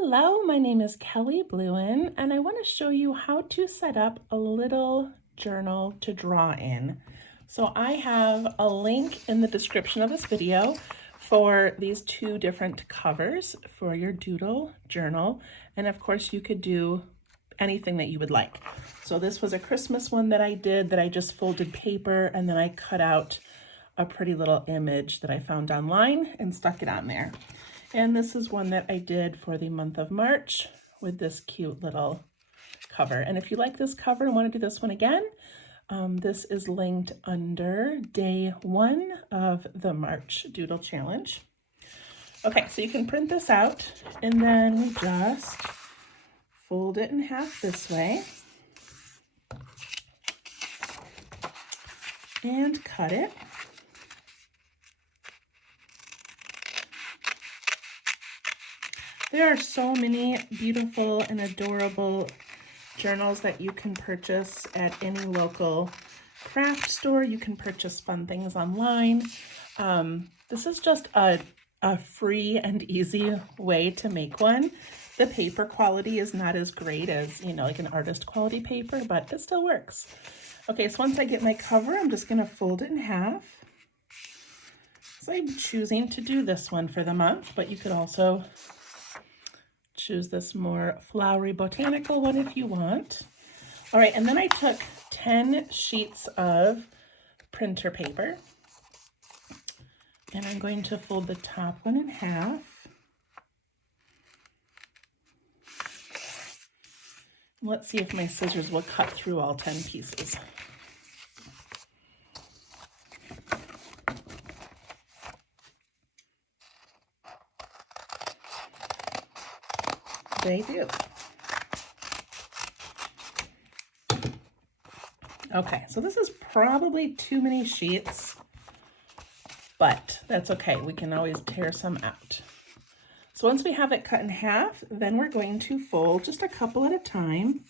Hello, my name is Kelly Bluen, and I want to show you how to set up a little journal to draw in. So I have a link in the description of this video for these two different covers for your Doodle journal. And of course you could do anything that you would like. So this was a Christmas one that I did that I just folded paper and then I cut out a pretty little image that I found online and stuck it on there. And this is one that I did for the month of March with this cute little cover. And if you like this cover and want to do this one again, this is linked under day 1 of the March Doodle Challenge. Okay, so you can print this out and then we just fold it in half this way and cut it. There are so many beautiful and adorable journals that you can purchase at any local craft store. You can purchase fun things online. This is just a free and easy way to make one. The paper quality is not as great as, like an artist quality paper, but it still works. Okay, so once I get my cover, I'm just gonna fold it in half. So I'm choosing to do this one for the month, but you could also choose this more flowery botanical one if you want. All right, and then I took 10 sheets of printer paper and I'm going to fold the top one in half. Let's see if my scissors will cut through all 10 pieces. They do. Okay, so this is probably too many sheets, but that's okay. We can always tear some out. So once we have it cut in half, then we're going to fold just a couple at a time.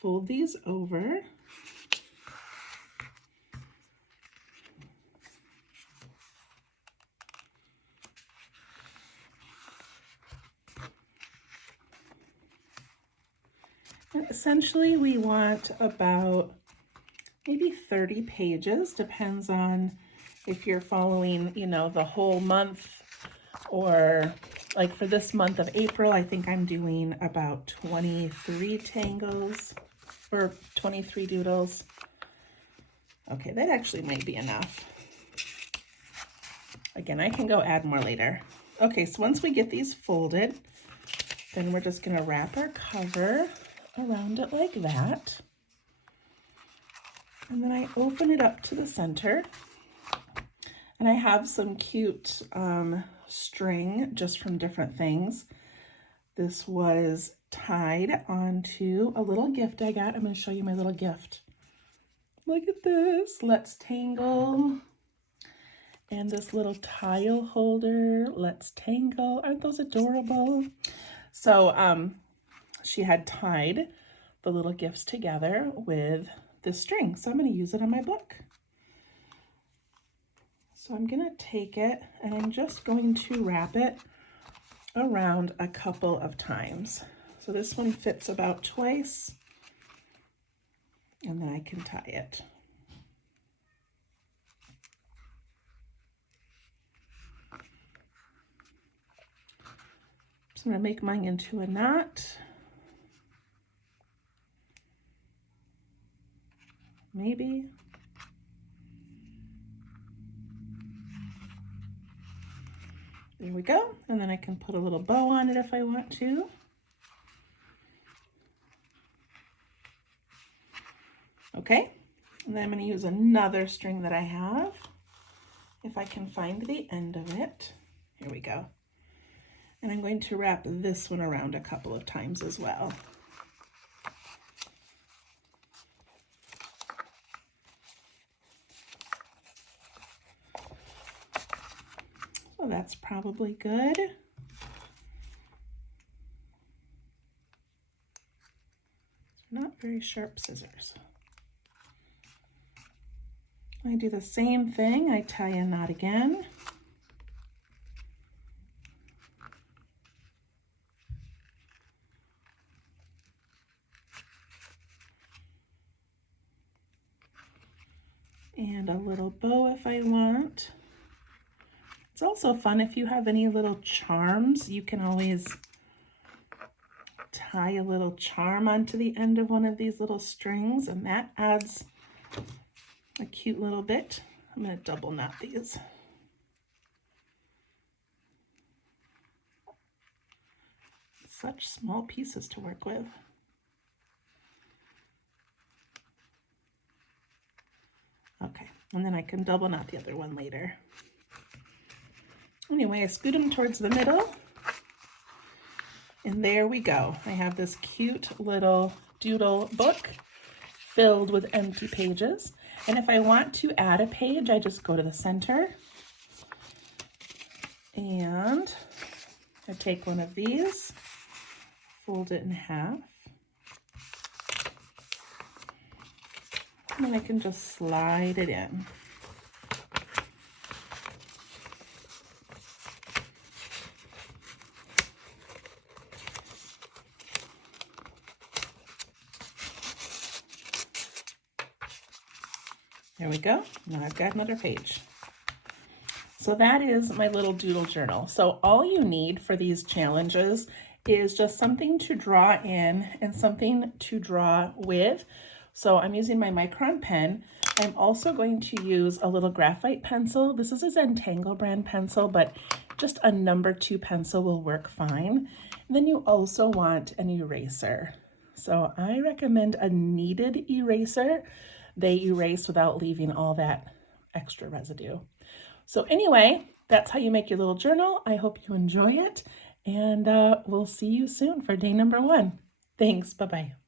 Fold these over. And essentially we want about maybe 30 pages, depends on if you're following, the whole month, or like for this month of April, I think I'm doing about 23 tangles or 23 doodles. Okay, that actually might be enough. Again, I can go add more later. Okay, so once we get these folded, then we're just gonna wrap our cover around it like that. And then I open it up to the center. And I have some cute string just from different things. This was tied onto a little gift I got. I'm going to show you my little gift. Look at this. Let's Tangle. And this little tile holder. Let's Tangle. Aren't those adorable? So she had tied the little gifts together with this string. So I'm going to use it on my book. So I'm going to take it and I'm just going to wrap it around a couple of times. So this one fits about twice and then I can tie it. So I'm going to make mine into a knot. Maybe. There we go. And then I can put a little bow on it if I want to. Okay. And then I'm going to use another string that I have, if I can find the end of it. Here we go. And I'm going to wrap this one around a couple of times as well. So that's probably good. Not very sharp scissors. I do the same thing. I tie a knot again. And a little bow if I want. It's also fun if you have any little charms, you can always tie a little charm onto the end of one of these little strings, and that adds a cute little bit. I'm going to double knot these. Such small pieces to work with. Okay, and then I can double knot the other one later. Anyway, I scoot them towards the middle, and there we go. I have this cute little doodle book filled with empty pages. And if I want to add a page, I just go to the center and I take one of these, fold it in half, and then I can just slide it in. There we go. Now I've got another page. So that is my little doodle journal. So all you need for these challenges is just something to draw in and something to draw with. So I'm using my Micron pen. I'm also going to use a little graphite pencil. This is a Zentangle brand pencil, but just a number 2 pencil will work fine. And then you also want an eraser. So I recommend a kneaded eraser. They erase without leaving all that extra residue. So anyway, that's how you make your little journal. I hope you enjoy it, and we'll see you soon for day number 1. Thanks, bye-bye.